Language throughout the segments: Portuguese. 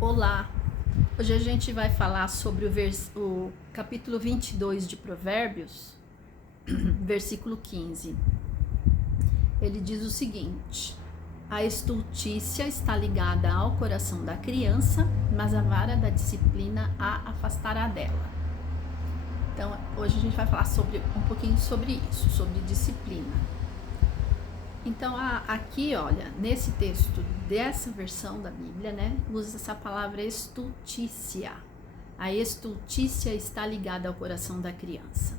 Olá! Hoje a gente vai falar sobre o capítulo 22 de Provérbios, versículo 15. Ele diz o seguinte: a estultícia está ligada ao coração da criança, mas a vara da disciplina a afastará dela. Então, hoje a gente vai falar um pouquinho sobre isso, sobre disciplina. Então, aqui, olha, nesse texto dessa versão da Bíblia, né, usa essa palavra estultícia. A estultícia está ligada ao coração da criança.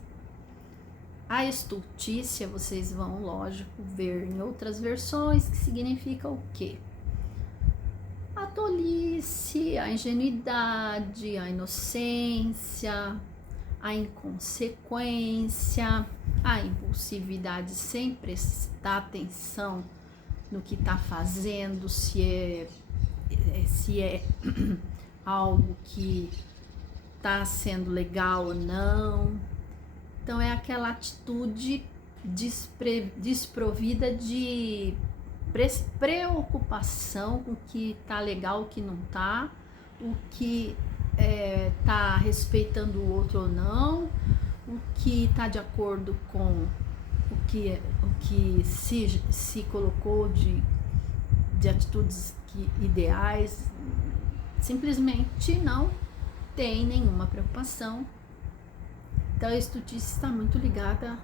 A estultícia, vocês vão, lógico, ver em outras versões, que significa o quê? A tolice, a ingenuidade, a inocência, a inconsequência, a impulsividade sem prestar atenção no que está fazendo, se é algo que está sendo legal ou não. Então é aquela atitude desprovida de preocupação com o que está legal, o que não está, o que tá respeitando o outro ou não, o que tá de acordo com o que se colocou de atitudes ideais. Simplesmente não tem nenhuma preocupação. Então a estultícia está muito ligada,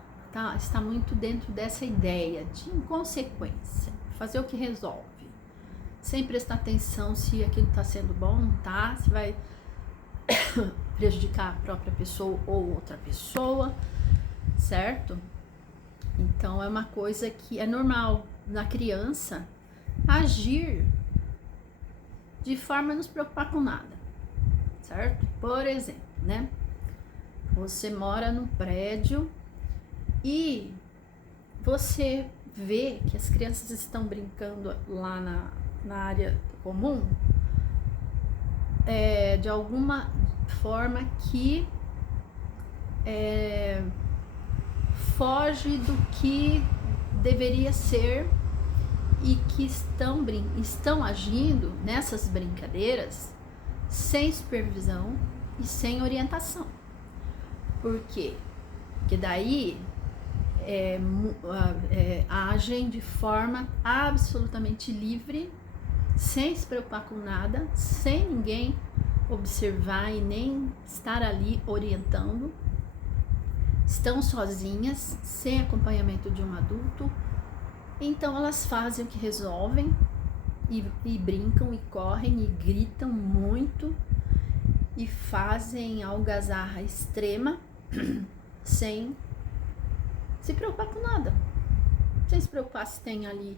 está muito dentro dessa ideia de inconsequência, fazer o que resolve, sem prestar atenção se aquilo está sendo bom ou não está, se vai prejudicar a própria pessoa ou outra pessoa, certo? Então é uma coisa que é normal na criança agir de forma a não se preocupar com nada, certo? Por exemplo, né? Você mora num prédio e você vê que as crianças estão brincando lá na área comum, de alguma forma que foge do que deveria ser e que estão agindo nessas brincadeiras sem supervisão e sem orientação. Por quê? Porque daí agem de forma absolutamente livre, sem se preocupar com nada, sem ninguém observar e nem estar ali orientando. Estão sozinhas, sem acompanhamento de um adulto. Então elas fazem o que resolvem e brincam e correm e gritam muito e fazem algazarra extrema sem se preocupar com nada, sem se preocupar se tem ali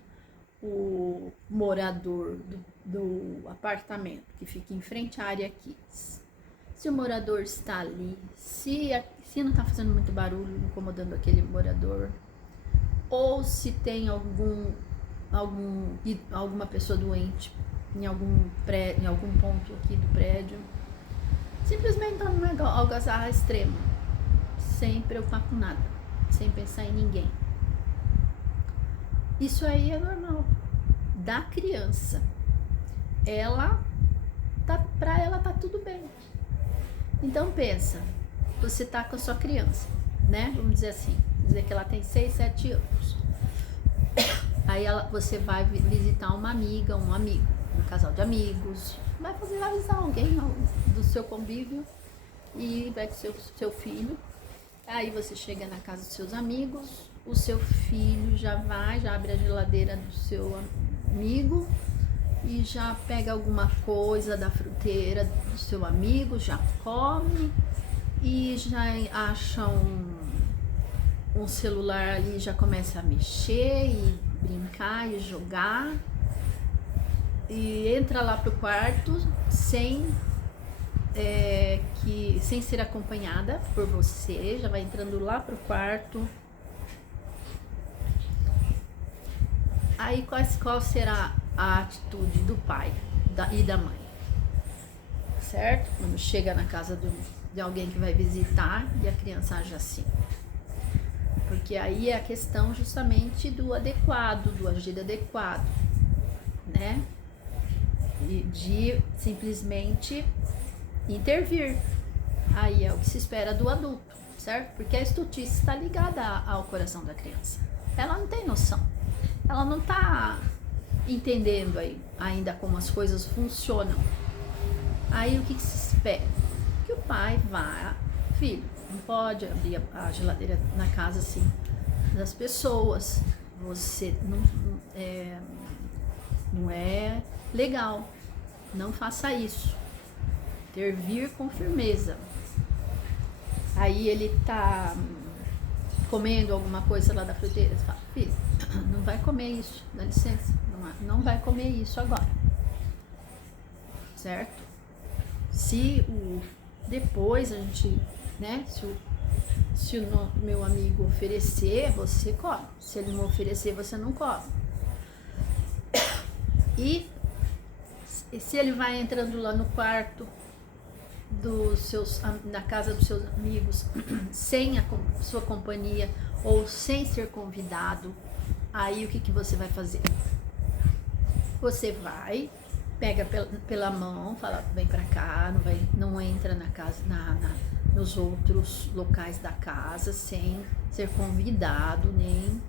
o morador do apartamento que fica em frente à área kids, se o morador está ali, se não está fazendo muito barulho, incomodando aquele morador, ou se tem alguma pessoa doente em algum ponto aqui do prédio. Simplesmente está numa algazarra extrema, sem preocupar com nada, sem pensar em ninguém. Isso aí é normal da criança. Para ela tá tudo bem. Então pensa, você tá com a sua criança, né? Vamos dizer assim, dizer que ela tem 6, 7 anos. Aí você vai visitar uma amiga, um amigo, um casal de amigos, vai visitar alguém do seu convívio e vai com seu filho. Aí você chega na casa dos seus amigos, o seu filho já abre a geladeira do seu amigo e já pega alguma coisa da fruteira do seu amigo, já come e já acha um celular ali, já começa a mexer e brincar e jogar e entra lá pro quarto sem ser acompanhada por você, já vai entrando lá pro quarto. Aí qual será a atitude do pai e da mãe, certo? Quando chega na casa de alguém que vai visitar e a criança age assim. Porque aí é a questão justamente do adequado, do agir adequado, né? de simplesmente intervir. Aí é o que se espera do adulto, certo? Porque a estultice está ligada ao coração da criança. Ela não tem noção, ela não está entendendo aí ainda como as coisas funcionam. Aí o que se espera? Que o pai vá, filho, não pode abrir a geladeira na casa assim das pessoas. Você não é legal, não faça isso. Intervir com firmeza. Aí ele tá comendo alguma coisa lá da fruteira, você fala, filho, não vai comer isso, dá licença, não vai comer isso agora, certo? Se depois a gente, né, se o meu amigo oferecer, você come. Se ele não oferecer, você não come. E se ele vai entrando lá no quarto na casa dos seus amigos, sem a sua companhia ou sem ser convidado, aí o que você vai fazer? Você vai, pega pela mão, fala, vem pra cá, não entra na casa, nos outros locais da casa sem ser convidado, nem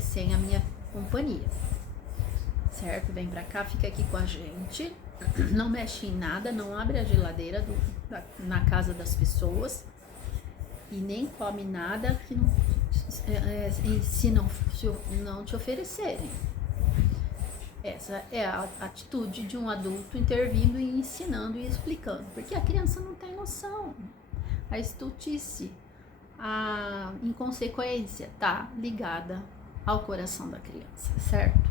sem a minha companhia, certo? Vem pra cá, fica aqui com a gente, não mexe em nada, não abre a geladeira na casa das pessoas e nem come nada que se não te oferecerem. Essa é a atitude de um adulto intervindo e ensinando e explicando, porque a criança não tem noção. A estultice, a inconsequência tá ligada ao coração da criança, certo?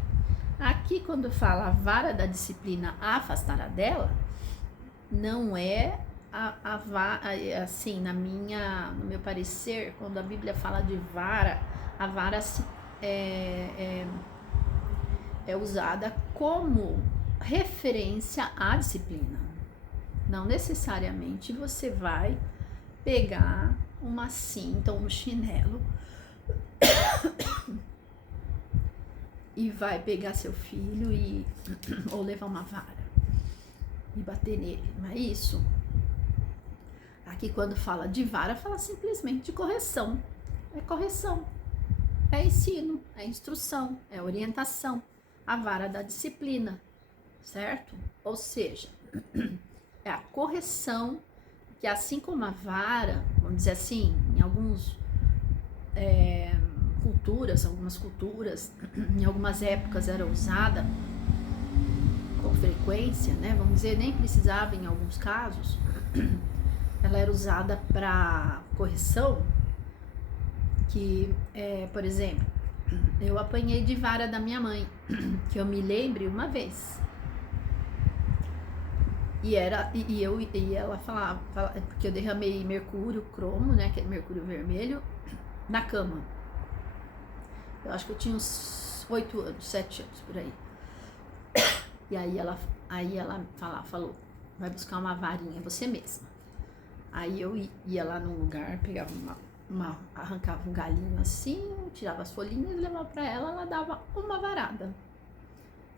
Aqui, quando fala a vara da disciplina afastará dela, não é assim, no meu parecer, quando a Bíblia fala de vara, a vara é usada como referência à disciplina. Não necessariamente você vai pegar uma cinta ou um chinelo e vai pegar seu filho ou levar uma vara e bater nele. Não é isso. Aqui, quando fala de vara, fala simplesmente de correção. É correção, é ensino, é instrução, é orientação. A vara da disciplina, certo? Ou seja, é a correção que, assim como a vara, vamos dizer assim, em algumas culturas, em algumas épocas era usada com frequência, né? Vamos dizer, nem precisava em alguns casos, ela era usada para correção, que, por exemplo, eu apanhei de vara da minha mãe, que eu me lembre uma vez. E ela falava, porque eu derramei mercúrio cromo, né, que é mercúrio vermelho, na cama. Eu acho que eu tinha uns 8 anos, 7 anos, por aí. E aí ela falou, vai buscar uma varinha você mesma. Aí eu ia lá num lugar, pegava arrancava um galinho assim, tirava as folhinhas, levava pra ela dava uma varada.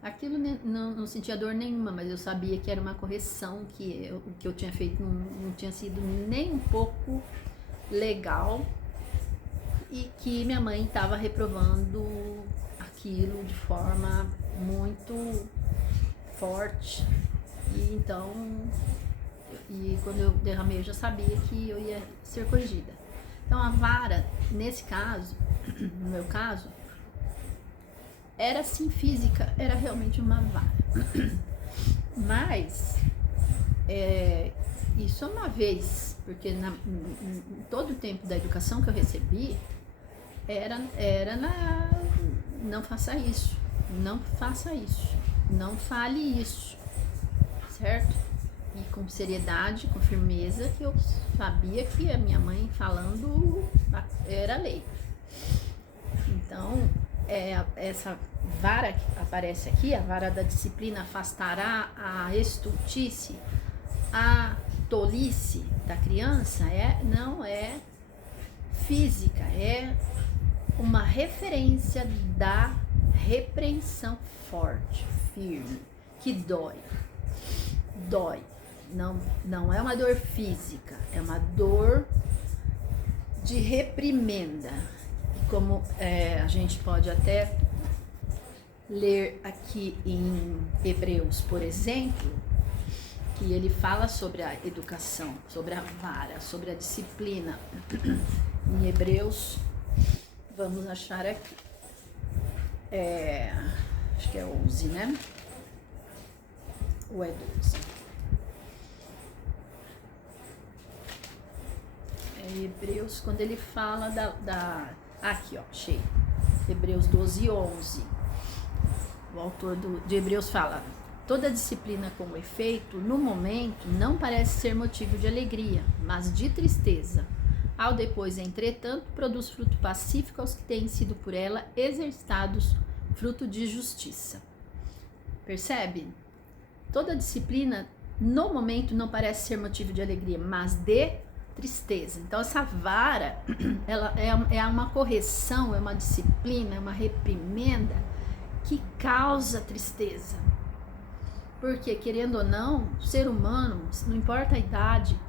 Aquilo não sentia dor nenhuma, mas eu sabia que era uma correção, que o que eu tinha feito não tinha sido nem um pouco legal e que minha mãe estava reprovando aquilo de forma muito forte. E então, quando eu derramei, eu já sabia que eu ia ser corrigida. Então a vara, nesse caso, no meu caso, era sim física, era realmente uma vara. Mas, isso uma vez, porque em todo o tempo da educação que eu recebi, era não faça isso, não faça isso, não fale isso, certo? E com seriedade, com firmeza, que eu sabia que a minha mãe falando era lei. Então, essa vara que aparece aqui, a vara da disciplina afastará a estultice, a tolice da criança, não é física, é uma referência da repreensão forte, firme, que dói. dói. Não é uma dor física, é uma dor de reprimenda. E como a gente pode até ler aqui em Hebreus, por exemplo, que ele fala sobre a educação, sobre a vara, sobre a disciplina. Em Hebreus, vamos achar aqui, acho que é 11, né? Ou é 12? Hebreus, quando ele fala aqui, ó, achei. Hebreus 12, 11. O autor de Hebreus fala: toda disciplina com efeito, no momento, não parece ser motivo de alegria, mas de tristeza. Ao depois, entretanto, produz fruto pacífico aos que têm sido por ela exercitados, fruto de justiça. Percebe? Toda disciplina, no momento, não parece ser motivo de alegria, mas de tristeza. Então, essa vara, ela é uma correção, é uma disciplina, é uma reprimenda que causa tristeza. Porque, querendo ou não, o ser humano, não importa a idade,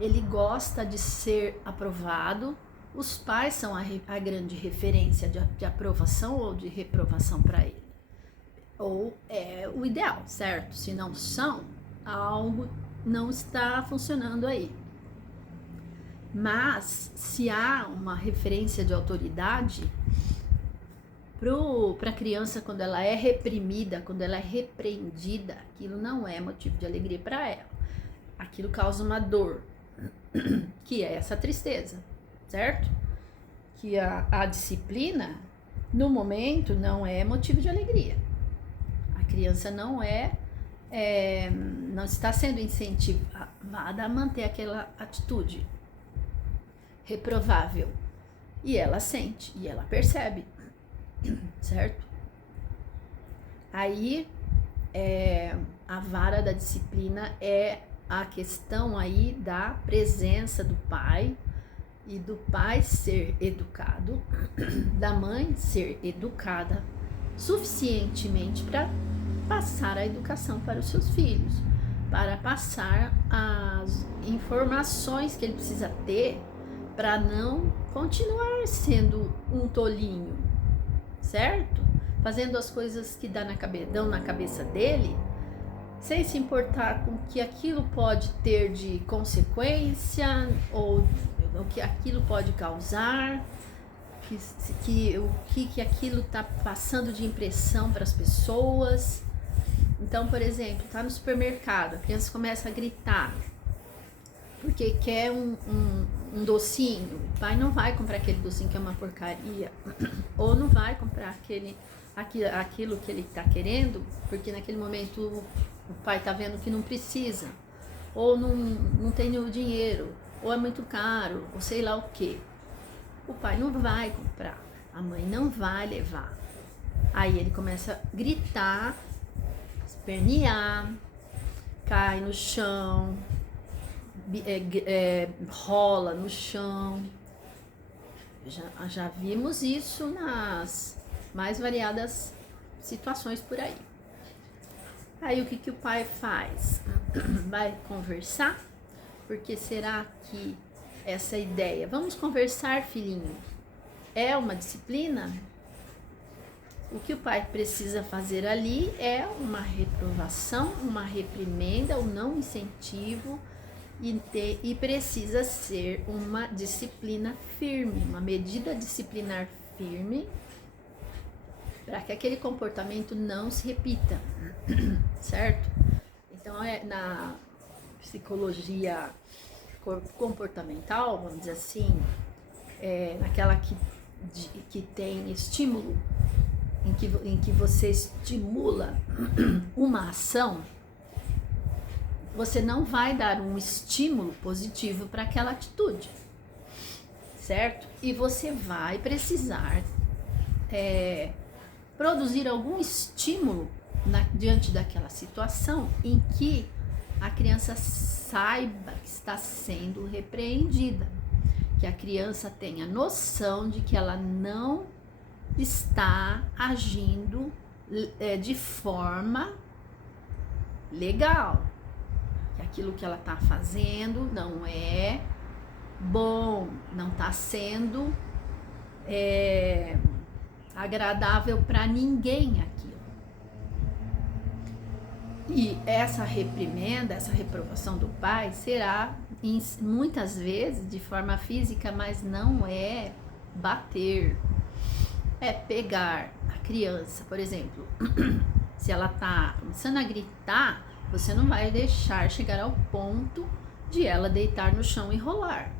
ele gosta de ser aprovado. Os pais são a grande referência de aprovação ou de reprovação para ele. Ou é o ideal, certo? Se não são, algo não está funcionando aí. Mas, se há uma referência de autoridade, para a criança, quando ela é reprimida, quando ela é repreendida, aquilo não é motivo de alegria para ela. Aquilo causa uma dor, que é essa tristeza, certo? Que a disciplina, no momento, não é motivo de alegria. A criança não está sendo incentivada a manter aquela atitude reprovável. E ela sente, e ela percebe, certo? Aí, a vara da disciplina é a questão aí da presença do pai, e do pai ser educado, da mãe ser educada suficientemente para passar a educação para os seus filhos, para passar as informações que ele precisa ter para não continuar sendo um tolinho, certo? Fazendo as coisas que dão na cabeça dele, sem se importar com o que aquilo pode ter de consequência ou o que aquilo pode causar, o que aquilo está passando de impressão para as pessoas. Então, por exemplo, tá no supermercado, a criança começa a gritar porque quer um docinho. O pai não vai comprar aquele docinho que é uma porcaria, ou não vai comprar aquilo que ele está querendo, porque naquele momento o pai está vendo que não precisa, ou não tem o dinheiro, ou é muito caro, ou sei lá o que. O pai não vai comprar, a mãe não vai levar. Aí ele começa a gritar, espernear, cai no chão, rola no chão. Já vimos isso nas mais variadas situações por aí. Aí o que o pai faz? Vai conversar? Porque será que essa ideia, vamos conversar, filhinho, é uma disciplina? O que o pai precisa fazer ali é uma reprovação, uma reprimenda, um não incentivo, e precisa ser uma disciplina firme, uma medida disciplinar firme, para que aquele comportamento não se repita, certo? Então, na psicologia comportamental, vamos dizer assim, naquela que tem estímulo, em que você estimula uma ação, você não vai dar um estímulo positivo para aquela atitude, certo? E você vai precisar produzir algum estímulo diante daquela situação em que a criança saiba que está sendo repreendida, que a criança tenha noção de que ela não está agindo de forma legal, aquilo que ela está fazendo não é bom, não está sendo agradável para ninguém aquilo. E essa reprimenda, essa reprovação do pai será muitas vezes de forma física, mas não é bater, é pegar a criança, por exemplo. Se ela tá começando a gritar, você não vai deixar chegar ao ponto de ela deitar no chão e rolar.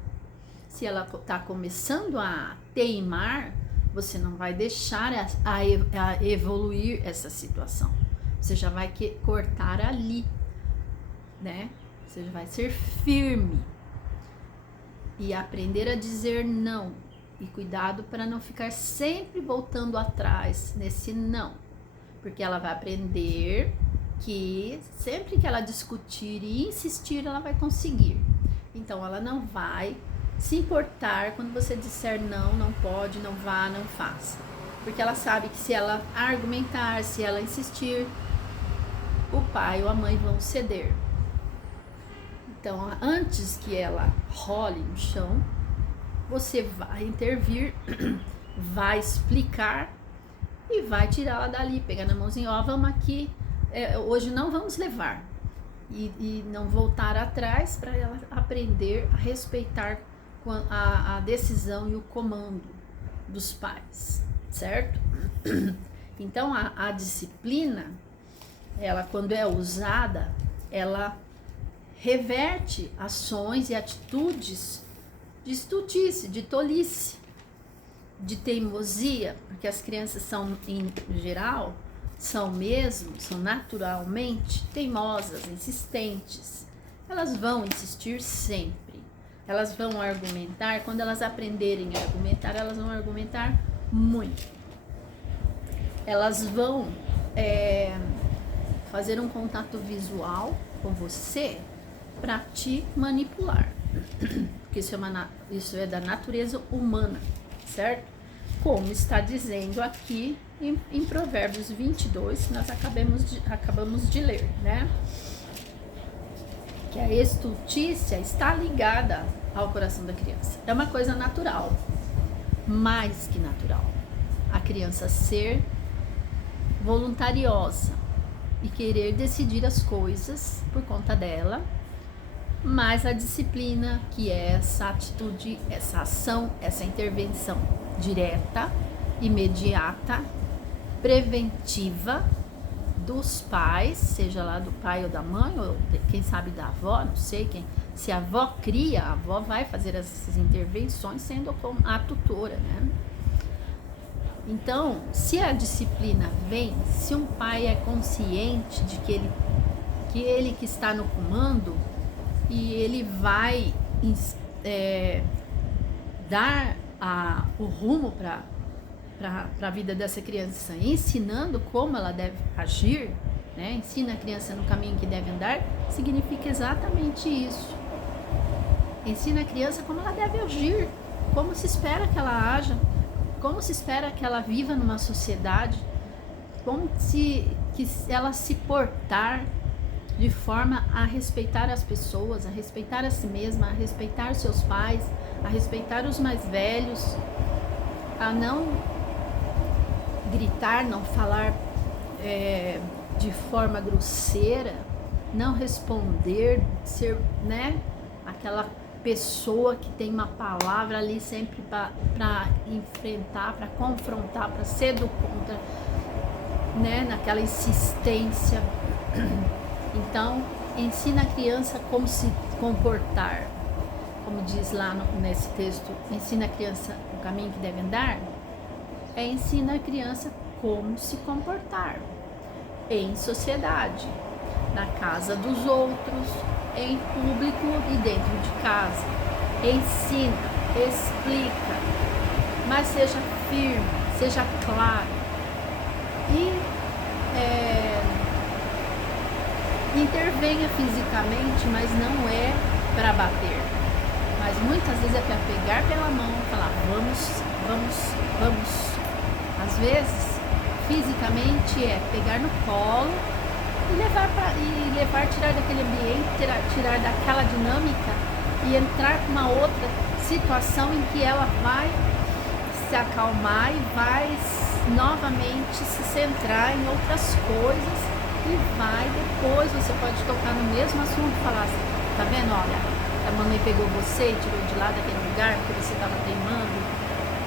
Se ela tá começando a teimar, você não vai deixar a evoluir essa situação. Você já vai cortar ali, né? Você já vai ser firme e aprender a dizer não. E cuidado para não ficar sempre voltando atrás nesse não. Porque ela vai aprender que sempre que ela discutir e insistir, ela vai conseguir. Então, ela não vai se importar quando você disser não, não pode, não vá, não faça. Porque ela sabe que se ela argumentar, se ela insistir, o pai ou a mãe vão ceder. Então, antes que ela role no chão, você vai intervir, vai explicar e vai tirá-la dali, pegar na mãozinha, ó, vamos aqui, hoje não vamos levar. E não voltar atrás para ela aprender a respeitar a decisão e o comando dos pais, certo? Então, a disciplina, ela quando é usada, ela reverte ações e atitudes de estultice, de tolice, de teimosia, porque as crianças são, em geral, são naturalmente teimosas, insistentes. Elas vão insistir sempre. Elas vão argumentar, quando elas aprenderem a argumentar, elas vão argumentar muito. Elas vão fazer um contato visual com você para te manipular. Porque isso é da natureza humana, certo? Como está dizendo aqui em Provérbios 22, que nós acabamos de ler, né? Que a estultícia está ligada ao coração da criança. É uma coisa natural, mais que natural. A criança ser voluntariosa e querer decidir as coisas por conta dela, mas a disciplina, que é essa atitude, essa ação, essa intervenção direta, imediata, preventiva dos pais, seja lá do pai ou da mãe, ou quem sabe da avó, não sei quem. Se a avó cria, a avó vai fazer essas intervenções sendo a tutora, né? Então, se a disciplina vem, se um pai é consciente de que ele que está no comando, e ele vai dar o rumo para a vida dessa criança, ensinando como ela deve agir, né? Ensina a criança no caminho que deve andar, significa exatamente isso. Ensina a criança como ela deve agir, como se espera que ela haja, como se espera que ela viva numa sociedade, como que ela se portar de forma a respeitar as pessoas, a respeitar a si mesma, a respeitar seus pais, a respeitar os mais velhos, a não gritar, não falar de forma grosseira, não responder, ser, né, aquela pessoa que tem uma palavra ali sempre para enfrentar, para confrontar, para ser do contra, né, naquela insistência. Então, ensina a criança como se comportar. Como diz lá nesse texto, ensina a criança o caminho que deve andar. Ensina a criança como se comportar em sociedade, na casa dos outros, em público e dentro de casa. Ensina, explica, mas seja firme, seja claro. E intervenha fisicamente, mas não é para bater. Mas muitas vezes é para pegar pela mão e falar, vamos. Às vezes, fisicamente é pegar no colo tirar daquele ambiente, tirar daquela dinâmica e entrar com uma outra situação em que ela vai se acalmar e vai novamente se centrar em outras coisas e vai depois, você pode tocar no mesmo assunto e falar assim, tá vendo, olha, a mamãe pegou você e tirou de lá daquele lugar porque você estava teimando,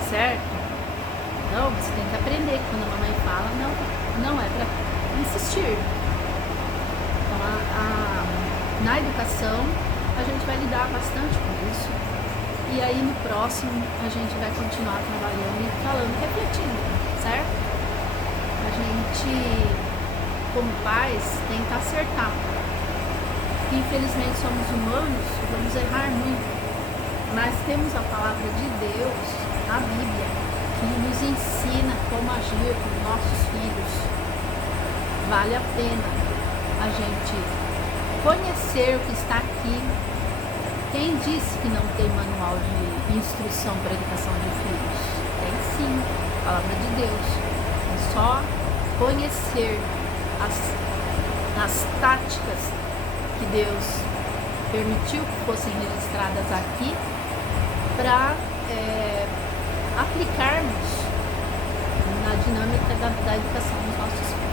certo? Então, você tem que aprender que quando a mamãe fala, não é para insistir. Então, na educação, a gente vai lidar bastante com isso. E aí, no próximo, a gente vai continuar trabalhando e falando, refletindo, certo? A gente, como pais, tenta acertar. Infelizmente, somos humanos, vamos errar muito. Mas temos a palavra de Deus, a Bíblia, que nos ensina como agir com nossos filhos. Vale a pena a gente conhecer o que está aqui. Quem disse que não tem manual de instrução para educação de filhos? Tem sim, a palavra de Deus. É só conhecer as táticas que Deus permitiu que fossem registradas aqui para aplicarmos na dinâmica da educação dos nossos filhos.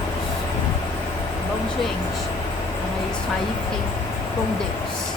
Bom, gente, então é isso aí, fiquem com Deus.